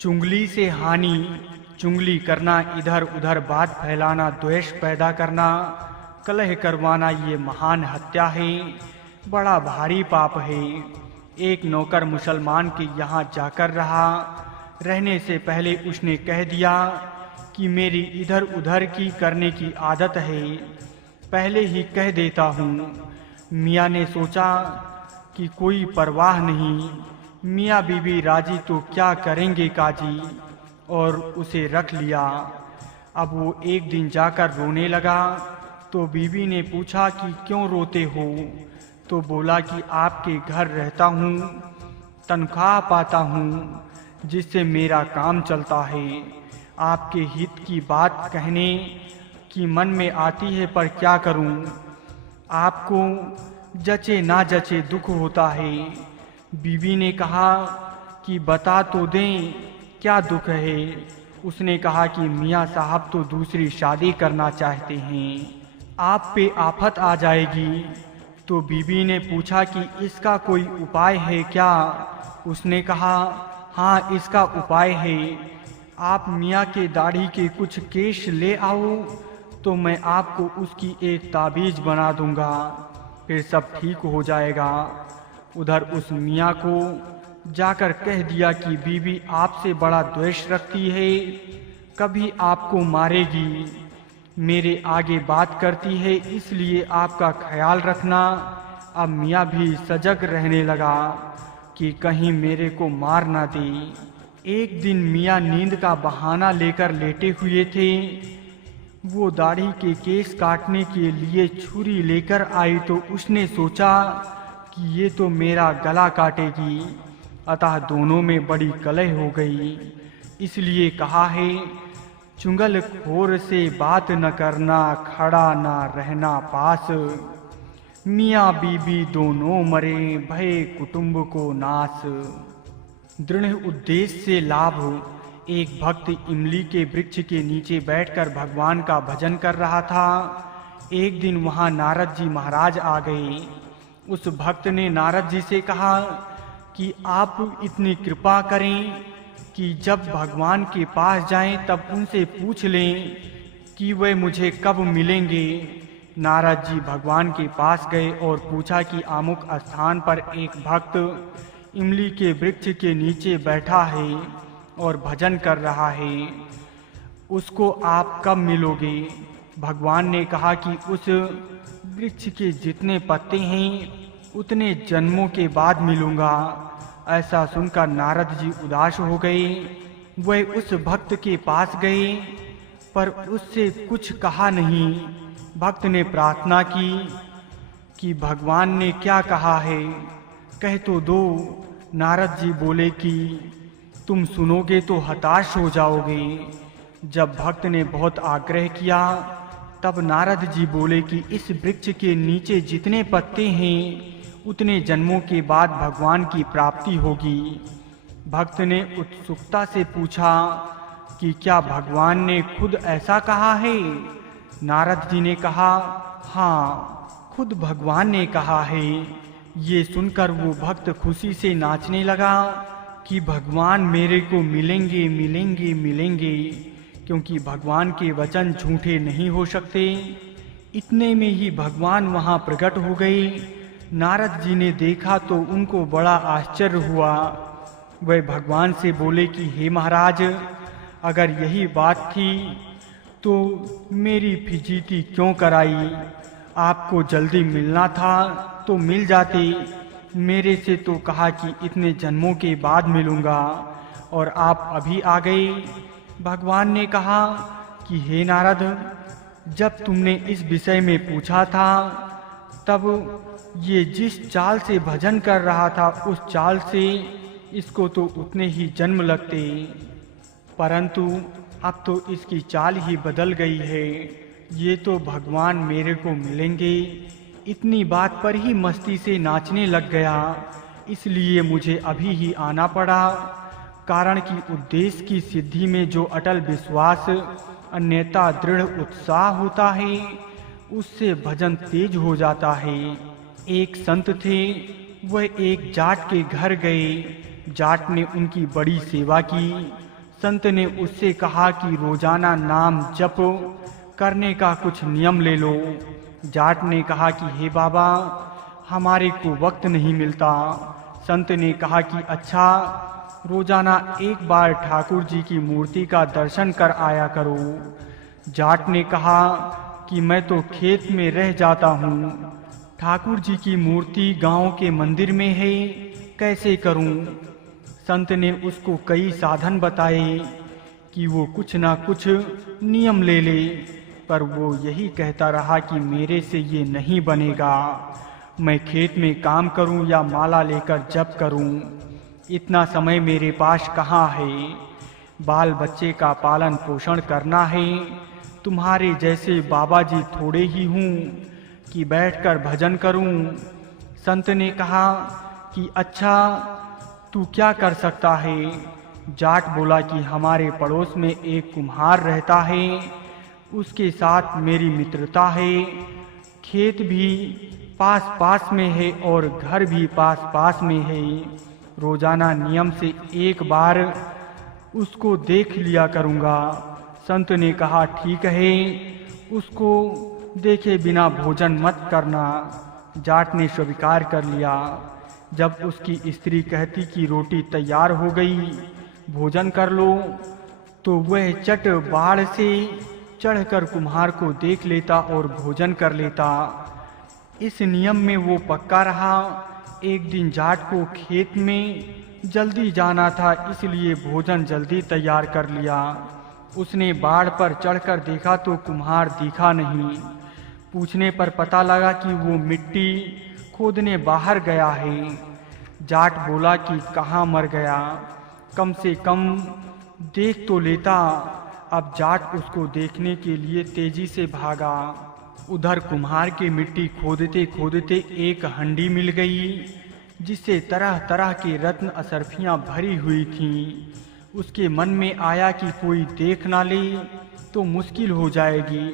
चुंगली से हानि, चुंगली करना, इधर उधर बात फैलाना, द्वेष पैदा करना, कलह करवाना, ये महान हत्या है, बड़ा भारी पाप है। एक नौकर मुसलमान के यहाँ जाकर रहा। रहने से पहले उसने कह दिया कि मेरी इधर उधर की करने की आदत है, पहले ही कह देता हूँ। मियाँ ने सोचा कि कोई परवाह नहीं, मियाँ बीबी राजी तो क्या करेंगे काजी, और उसे रख लिया। अब वो एक दिन जाकर रोने लगा तो बीबी ने पूछा कि क्यों रोते हो? तो बोला कि आपके घर रहता हूँ, तनख्वाह पाता हूँ, जिससे मेरा काम चलता है। आपके हित की बात कहने की मन में आती है, पर क्या करूँ? आपको जचे ना जचे दुख होता है। बीवी ने कहा कि बता तो दें, क्या दुख है? उसने कहा कि मियाँ साहब तो दूसरी शादी करना चाहते हैं, आप पे आफत आ जाएगी। तो बीबी ने पूछा कि इसका कोई उपाय है क्या? उसने कहा हाँ, इसका उपाय है। आप मियाँ के दाढ़ी के कुछ केश ले आओ तो मैं आपको उसकी एक ताबीज बना दूंगा, फिर सब ठीक हो जाएगा। उधर उस मियाँ को जाकर कह दिया कि बीबी आपसे बड़ा द्वेष रखती है, कभी आपको मारेगी, मेरे आगे बात करती है, इसलिए आपका ख्याल रखना। अब मियाँ भी सजग रहने लगा कि कहीं मेरे को मार ना दे। एक दिन मियाँ नींद का बहाना लेकर लेटे हुए थे। वो दाढ़ी के केस काटने के लिए छुरी लेकर आई तो उसने सोचा कि ये तो मेरा गला काटेगी, अतः दोनों में बड़ी कलह हो गई। इसलिए कहा है, चुंगल खोर से बात न करना, खड़ा न रहना पास। मियाँ बीबी दोनों मरे, भय कुटुंब को नाश। दृढ़ उद्देश्य से लाभ। एक भक्त इमली के वृक्ष के नीचे बैठकर भगवान का भजन कर रहा था। एक दिन वहां नारद जी महाराज आ गए। उस भक्त ने नारद जी से कहा कि आप इतनी कृपा करें कि जब भगवान के पास जाएं तब उनसे पूछ लें कि वे मुझे कब मिलेंगे। नारद जी भगवान के पास गए और पूछा कि अमुक स्थान पर एक भक्त इमली के वृक्ष के नीचे बैठा है और भजन कर रहा है, उसको आप कब मिलोगे? भगवान ने कहा कि उस वृक्ष के जितने पत्ते हैं उतने जन्मों के बाद मिलूंगा। ऐसा सुनकर नारद जी उदास हो गए। वह उस भक्त के पास गए पर उससे कुछ कहा नहीं। भक्त ने प्रार्थना की कि भगवान ने क्या कहा है, कह तो दो। नारद जी बोले कि तुम सुनोगे तो हताश हो जाओगे। जब भक्त ने बहुत आग्रह किया तब नारद जी बोले कि इस वृक्ष के नीचे जितने पत्ते हैं उतने जन्मों के बाद भगवान की प्राप्ति होगी। भक्त ने उत्सुकता से पूछा कि क्या भगवान ने खुद ऐसा कहा है? नारद जी ने कहा हाँ, खुद भगवान ने कहा है। ये सुनकर वो भक्त खुशी से नाचने लगा कि भगवान मेरे को मिलेंगे मिलेंगे मिलेंगे, क्योंकि भगवान के वचन झूठे नहीं हो सकते। इतने में ही भगवान वहां प्रकट हो गए। नारद जी ने देखा तो उनको बड़ा आश्चर्य हुआ। वे भगवान से बोले कि हे महाराज, अगर यही बात थी तो मेरी फिजीती क्यों कराई? आपको जल्दी मिलना था तो मिल जाते। मेरे से तो कहा कि इतने जन्मों के बाद मिलूंगा और आप अभी आ गए। भगवान ने कहा कि हे नारद, जब तुमने इस विषय में पूछा था तब ये जिस चाल से भजन कर रहा था उस चाल से इसको तो उतने ही जन्म लगते, परंतु अब तो इसकी चाल ही बदल गई है। ये तो भगवान मेरे को मिलेंगे, इतनी बात पर ही मस्ती से नाचने लग गया। इसलिए मुझे अभी ही आना पड़ा, कारण कि उद्देश्य की सिद्धि में जो अटल विश्वास अन्यथा दृढ़ उत्साह होता है उससे भजन तेज हो जाता है। एक संत थे, वह एक जाट के घर गए। जाट ने उनकी बड़ी सेवा की। संत ने उससे कहा कि रोजाना नाम जप करने का कुछ नियम ले लो। जाट ने कहा कि हे बाबा, हमारे को वक्त नहीं मिलता। संत ने कहा कि अच्छा, रोजाना एक बार ठाकुर जी की मूर्ति का दर्शन कर आया करो। जाट ने कहा कि मैं तो खेत में रह जाता हूँ, ठाकुर जी की मूर्ति गांव के मंदिर में है, कैसे करूं? संत ने उसको कई साधन बताए कि वो कुछ ना कुछ नियम ले ले, पर वो यही कहता रहा कि मेरे से ये नहीं बनेगा। मैं खेत में काम करूं या माला लेकर जप करूं, इतना समय मेरे पास कहाँ है? बाल बच्चे का पालन पोषण करना है। तुम्हारे जैसे बाबा जी थोड़े ही हूँ कि बैठकर भजन करूं। संत ने कहा कि अच्छा, तू क्या कर सकता है? जाट बोला कि हमारे पड़ोस में एक कुम्हार रहता है, उसके साथ मेरी मित्रता है। खेत भी पास पास में है और घर भी पास पास में है। रोजाना नियम से एक बार उसको देख लिया करूँगा। संत ने कहा ठीक है, उसको देखे बिना भोजन मत करना। जाट ने स्वीकार कर लिया। जब उसकी स्त्री कहती कि रोटी तैयार हो गई, भोजन कर लो, तो वह चट बाढ़ से चढ़कर कुम्हार को देख लेता और भोजन कर लेता। इस नियम में वो पक्का रहा। एक दिन जाट को खेत में जल्दी जाना था, इसलिए भोजन जल्दी तैयार कर लिया। उसने बाढ़ पर चढ़कर देखा तो कुम्हार दिखा नहीं। पूछने पर पता लगा कि वो मिट्टी खोदने बाहर गया है। जाट बोला कि कहाँ मर गया, कम से कम देख तो लेता। अब जाट उसको देखने के लिए तेजी से भागा। उधर कुम्हार की मिट्टी खोदते खोदते एक हंडी मिल गई, जिससे तरह तरह के रत्न असरफियां भरी हुई थीं। उसके मन में आया कि कोई देख ना ले तो मुश्किल हो जाएगी,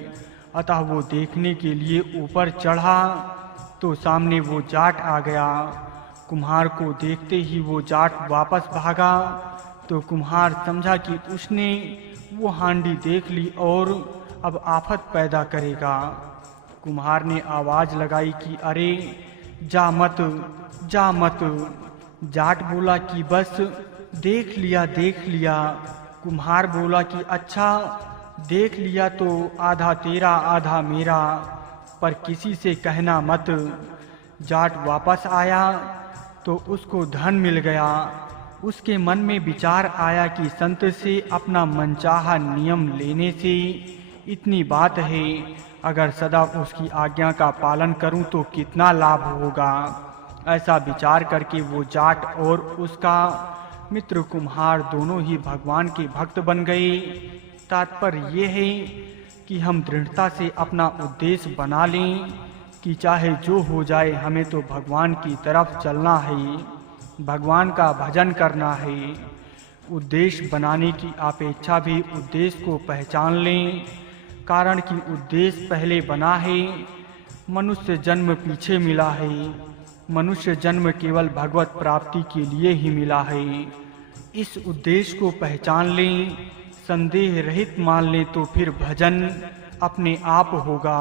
अतः वो देखने के लिए ऊपर चढ़ा तो सामने वो जाट आ गया। कुम्हार को देखते ही वो जाट वापस भागा तो कुम्हार समझा कि उसने वो हांडी देख ली और अब आफत पैदा करेगा। कुम्हार ने आवाज लगाई कि अरे जा मत, जा मत। जाट बोला कि बस देख लिया, देख लिया। कुम्हार बोला कि अच्छा, देख लिया तो आधा तेरा आधा मेरा, पर किसी से कहना मत। जाट वापस आया तो उसको धन मिल गया। उसके मन में विचार आया कि संत से अपना मनचाहा नियम लेने से इतनी बात है, अगर सदा उसकी आज्ञा का पालन करूं तो कितना लाभ होगा। ऐसा विचार करके वो जाट और उसका मित्र कुम्हार दोनों ही भगवान के भक्त बन गए। तात्पर्य ये है कि हम दृढ़ता से अपना उद्देश्य बना लें कि चाहे जो हो जाए, हमें तो भगवान की तरफ चलना है, भगवान का भजन करना है। उद्देश्य बनाने की अपेक्षा भी उद्देश्य को पहचान लें, कारण कि उद्देश्य पहले बना है। मनुष्य जन्म पीछे मिला है, मनुष्य जन्म केवल भगवत प्राप्ति के लिए ही मिला है। इस उद्देश्य को पहचान लें, संदेह रहित मान लें, तो फिर भजन अपने आप होगा।